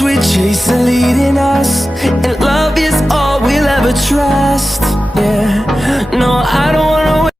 storms we chase are leading us, and love is all we'll ever trust. Yeah, no, I don't wanna wait.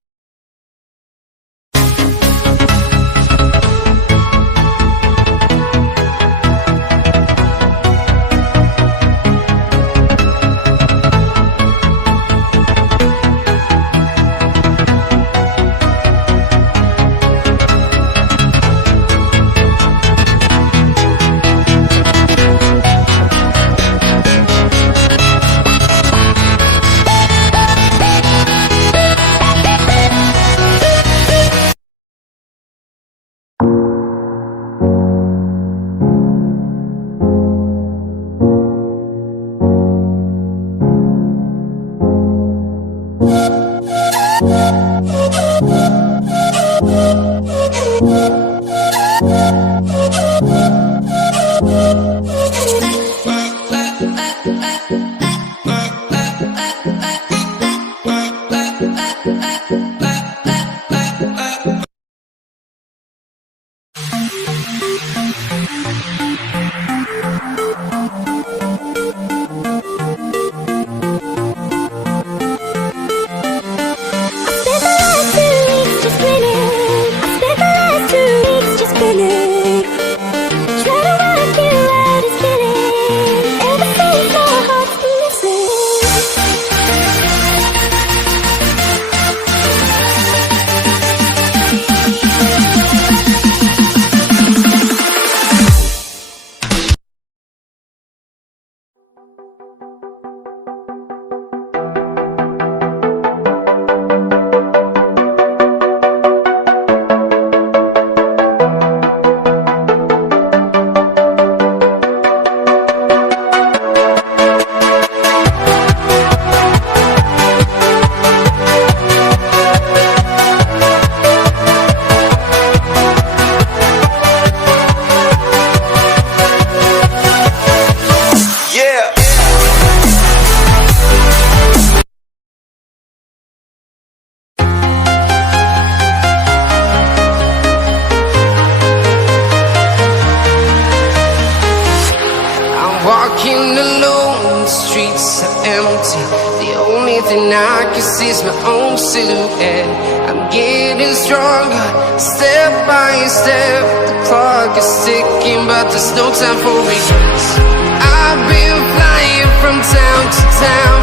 Walking alone, the streets are empty. The only thing I can see is my own silhouette. I'm getting stronger, step by step. The clock is ticking, but there's no time for regrets. I've been flying from town to town,